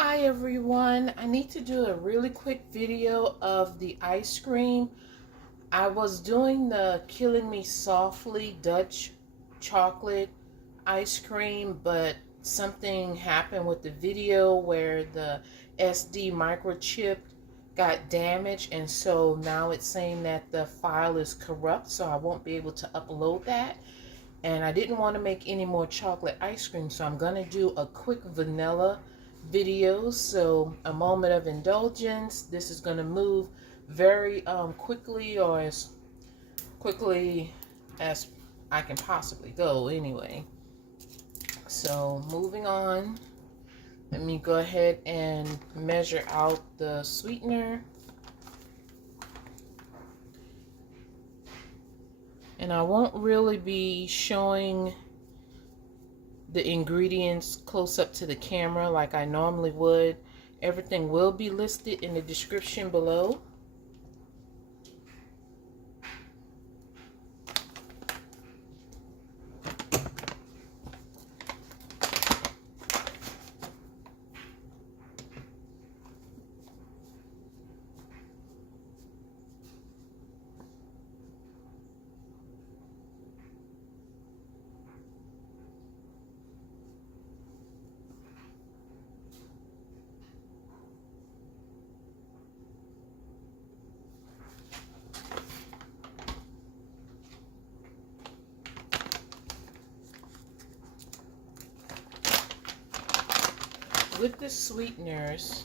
Hi everyone, I need to do a really quick video of the ice cream. I was doing the Killing Me Softly Dutch chocolate ice cream, but something happened with the video where the SD microchip got damaged, and so now it's saying that the file is corrupt, so I won't be able to upload that. And I didn't want to make any more chocolate ice cream, so I'm going to do a quick vanilla video. So a moment of indulgence. This is going to move very quickly, or as quickly as I can possibly go anyway. So moving on, let me go ahead and measure out the sweetener. And I won't really be showing the ingredients close up to the camera like I normally would. Everything will be listed in the description below. With the sweeteners,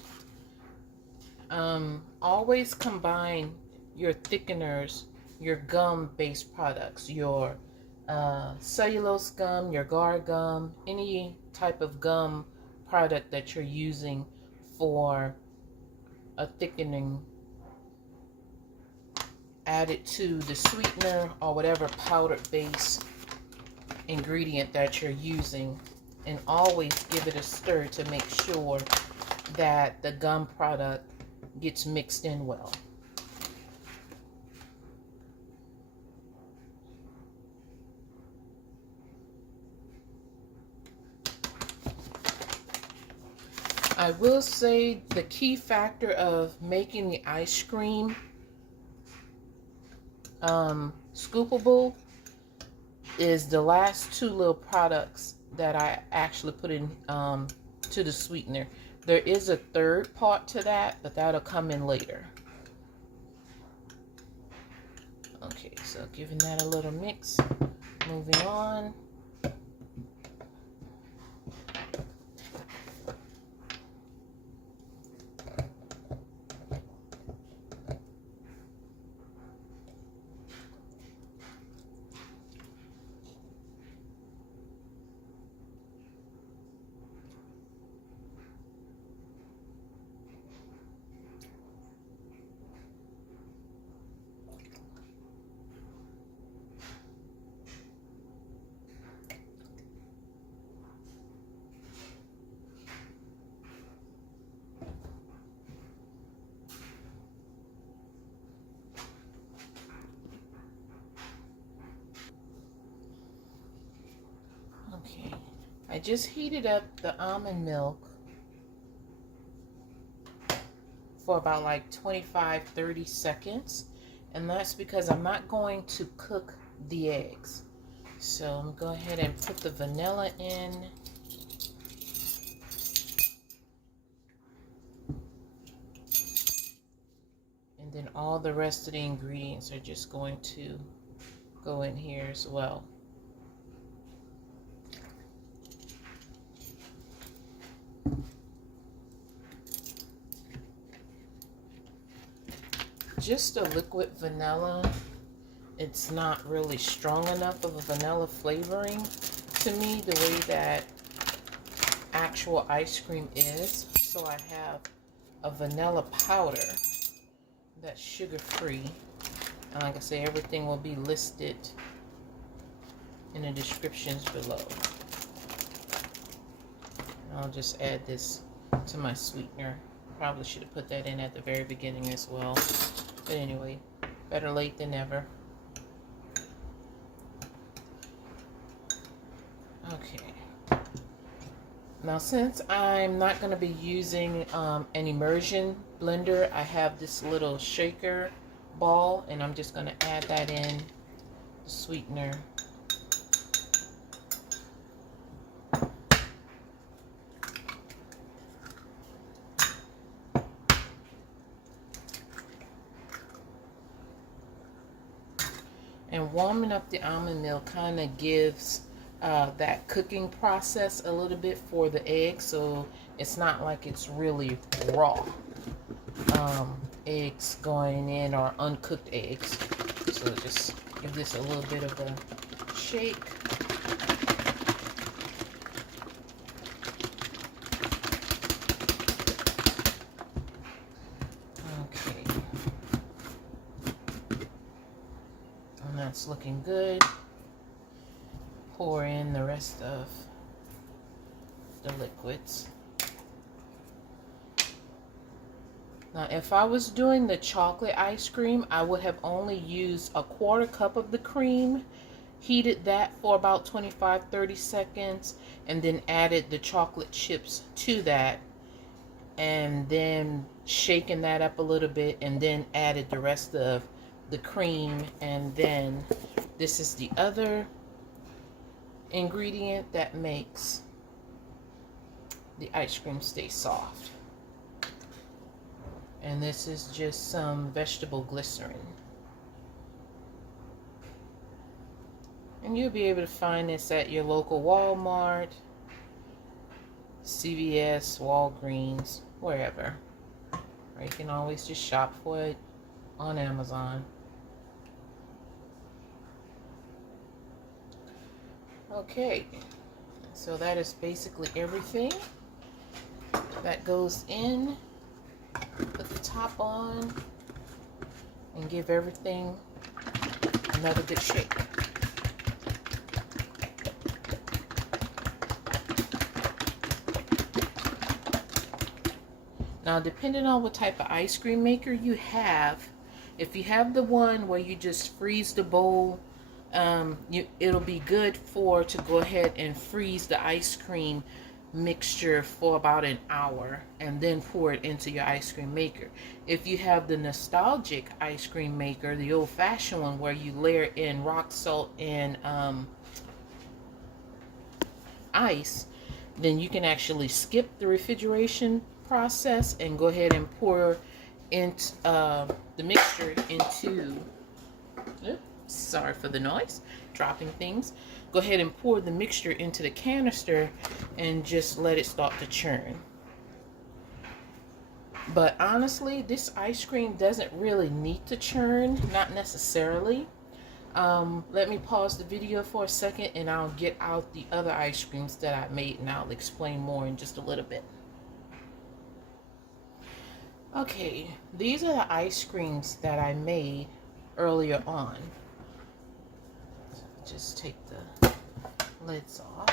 always combine your thickeners, your gum-based products, your cellulose gum, your guar gum, any type of gum product that you're using for a thickening. Add it to the sweetener or whatever powdered base ingredient that you're using, and always give it a stir to make sure that the gum product gets mixed in well. I will say the key factor of making the ice cream scoopable is the last two little products that I actually put in to the sweetener. There is a third part to that, but that'll come in later. Okay, so giving that a little mix. Moving on. Okay, I just heated up the almond milk for about like 25-30 seconds, and that's because I'm not going to cook the eggs. So I'm going to go ahead and put the vanilla in. And then all the rest of the ingredients are just going to go in here as well. Just a liquid vanilla, it's not really strong enough of a vanilla flavoring to me the way that actual ice cream is. So I have a vanilla powder that's sugar-free. And like I say, everything will be listed in the descriptions below. I'll just add this to my sweetener. Probably should have put that in at the very beginning as well. But anyway, better late than never. Okay. Now, since I'm not going to be using an immersion blender, I have this little shaker ball, and I'm just going to add that in the sweetener. And warming up the almond milk kind of gives that cooking process a little bit for the eggs, so it's not like it's really raw eggs going in, or uncooked eggs. So just give this a little bit of a shake. Okay. And that's looking good. Pour in the rest of the liquids. Now, if I was doing the chocolate ice cream, I would have only used a 1/4 cup of the cream, heated that for about 25-30 seconds, and then added the chocolate chips to that, and then shaken that up a little bit, and then added the rest of the cream. And then this is the other ingredient that makes the ice cream stay soft. And this is just some vegetable glycerin. And you'll be able to find this at your local Walmart, CVS, Walgreens, wherever. Or you can always just shop for it on Amazon. Okay, so that is basically everything that goes in. Put the top on and give everything another good shake. Now, depending on what type of ice cream maker you have, if you have the one where you just freeze the bowl, it'll be good to go ahead and freeze the ice cream mixture for about an hour and then pour it into your ice cream maker. If you have the nostalgic ice cream maker, the old-fashioned one where you layer in rock salt and ice, then you can actually skip the refrigeration process and go ahead and pour the mixture into, sorry for the noise, dropping things. Go ahead and pour the mixture into the canister and just let it start to churn. But honestly, this ice cream doesn't really need to churn, not necessarily. Let me pause the video for a second and I'll get out the other ice creams that I made, and I'll explain more in just a little bit. Okay, these are the ice creams that I made earlier on. Just take the lids off.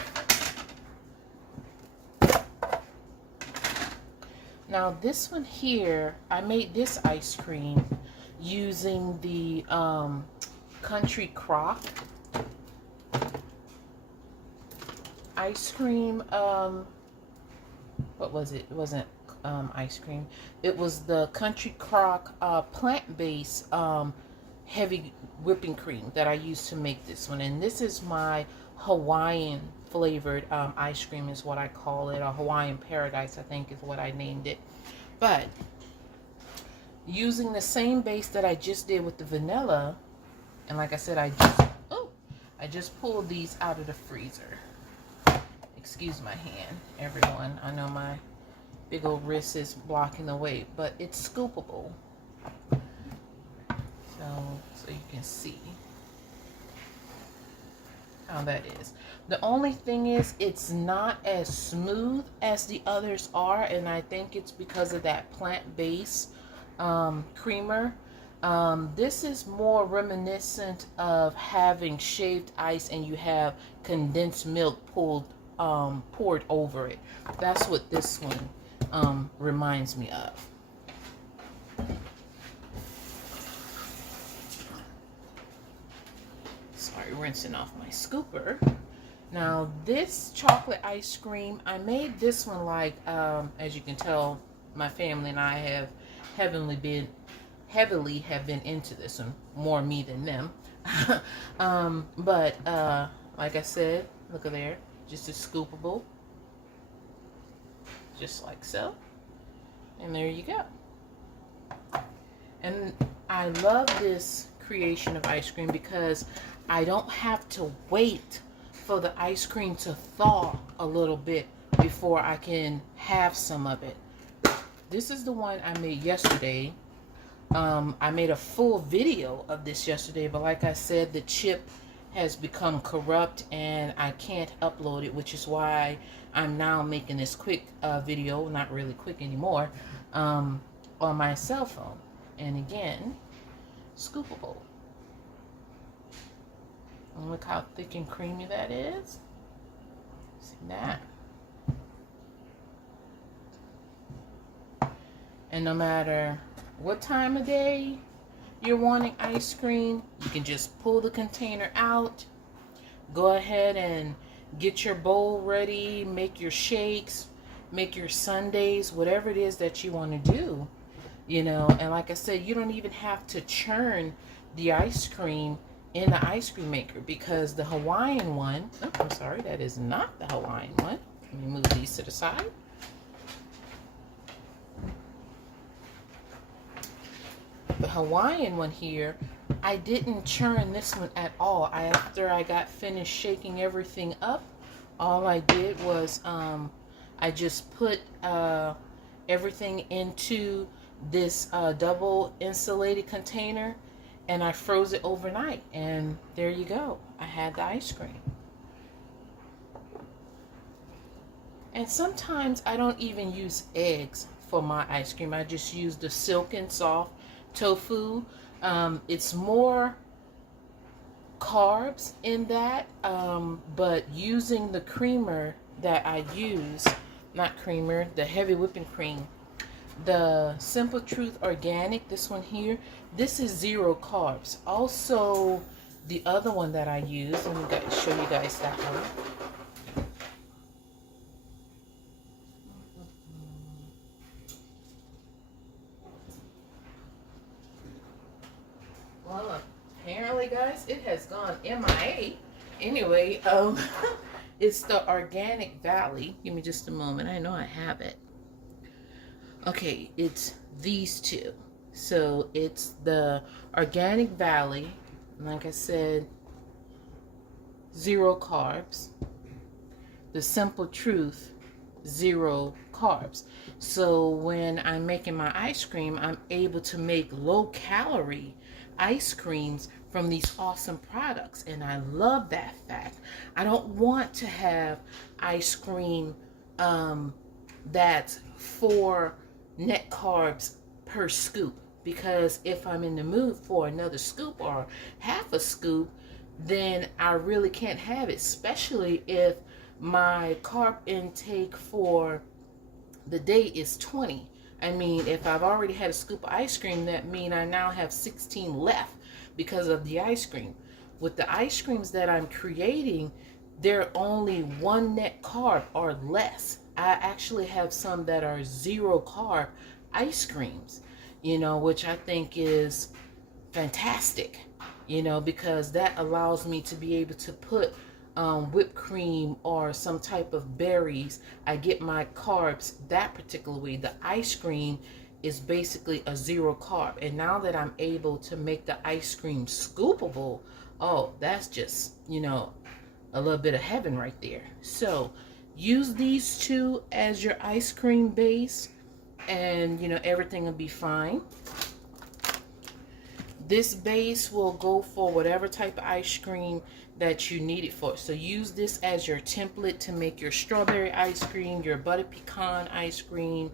Now this one here, I made this ice cream using the Country Crock ice cream. What was it? It wasn't ice cream. It was the Country Crock plant-based heavy whipping cream that I used to make this one. And this is my Hawaiian flavored ice cream is what I call it, or Hawaiian Paradise I think is what I named it. But using the same base that I just did with the vanilla, and like I said, I just pulled these out of the freezer. Excuse my hand, everyone. I know my big old wrist is blocking the way, but it's scoopable. So you can see how that is. The only thing is, it's not as smooth as the others are, and I think it's because of that plant-based creamer. This is more reminiscent of having shaved ice and you have condensed milk poured over it. That's what this one reminds me of. Sorry, rinsing off my scooper. Now this chocolate ice cream, I made this one like, as you can tell, my family and I have heavily have been into this one, more me than them. But like I said, look at there, just a scoopable, just like so, and there you go. And I love this creation of ice cream because I don't have to wait for the ice cream to thaw a little bit before I can have some of it. This is the one I made yesterday. I made a full video of this yesterday, but like I said, the chip has become corrupt and I can't upload it, which is why I'm now making this quick video, not really quick anymore, on my cell phone. And again, scoopable. And look how thick and creamy that is. See that? And no matter what time of day you're wanting ice cream, you can just pull the container out, go ahead and get your bowl ready, make your shakes, make your sundaes, whatever it is that you want to do, you know. And like I said, you don't even have to churn the ice cream in the ice cream maker, because the Hawaiian one, oh, I'm sorry, that is not the Hawaiian one. Let me move these to the side. The Hawaiian one here, I didn't churn this one at all. After I got finished shaking everything up, all I did was I just put everything into this double insulated container, and I froze it overnight, and there you go. I had the ice cream. And sometimes I don't even use eggs for my ice cream. I just use the silken soft tofu. It's more carbs in that, but using the creamer that I use, not creamer, the heavy whipping cream, the Simple Truth Organic, this one here, this is 0 carbs. Also, the other one that I use, let me show you guys that one. Well, apparently, guys, it has gone MIA. Anyway, it's the Organic Valley. Give me just a moment. I know I have it. Okay, it's these two. So it's the Organic Valley, like I said, 0 carbs. The Simple Truth, 0 carbs. So when I'm making my ice cream, I'm able to make low-calorie ice creams from these awesome products, and I love that fact. I don't want to have ice cream that's 4 net carbs per scoop, because if I'm in the mood for another scoop or half a scoop, then I really can't have it, especially if my carb intake for the day is 20. I mean, if I've already had a scoop of ice cream, that means I now have 16 left because of the ice cream. With the ice creams that I'm creating, they're only 1 net carb or less. I actually have some that are 0 carb ice creams, you know, which I think is fantastic, you know, because that allows me to be able to put whipped cream or some type of berries. I get my carbs that particular way. The ice cream is basically a 0 carb. And now that I'm able to make the ice cream scoopable, oh, that's just, you know, a little bit of heaven right there. So use these two as your ice cream base, and you know, everything will be fine. This base will go for whatever type of ice cream that you need it for. So use this as your template to make your strawberry ice cream, your butter pecan ice cream,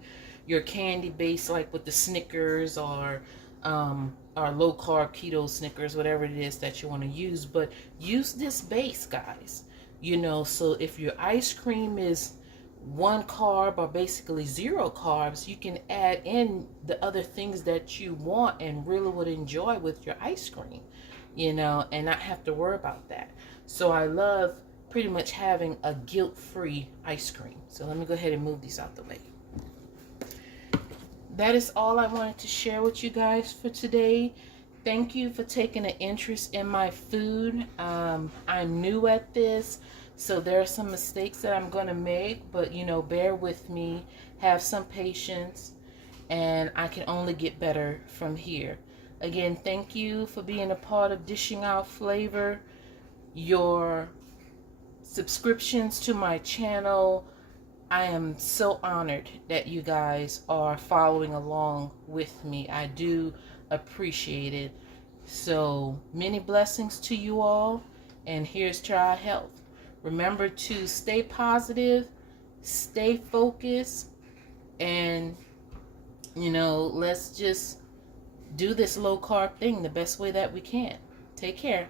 your candy base like with the Snickers or low carb keto Snickers, whatever it is that you want to use. But use this base, guys, you know, so if your ice cream is 1 carb or basically 0 carbs, you can add in the other things that you want and really would enjoy with your ice cream, you know, and not have to worry about that. So I love pretty much having a guilt-free ice cream. So let me go ahead and move these out the way. That is all I wanted to share with you guys for today. Thank you for taking an interest in my food. I'm new at this, so there are some mistakes that I'm going to make, but you know, bear with me, have some patience, and I can only get better from here. Again, thank you for being a part of Dishing Out Flavor. Your subscriptions to my channel, I am so honored that you guys are following along with me. I do appreciate it. So many blessings to you all, and here's to our health. Remember to stay positive, stay focused, and you know, let's just do this low carb thing the best way that we can. Take care.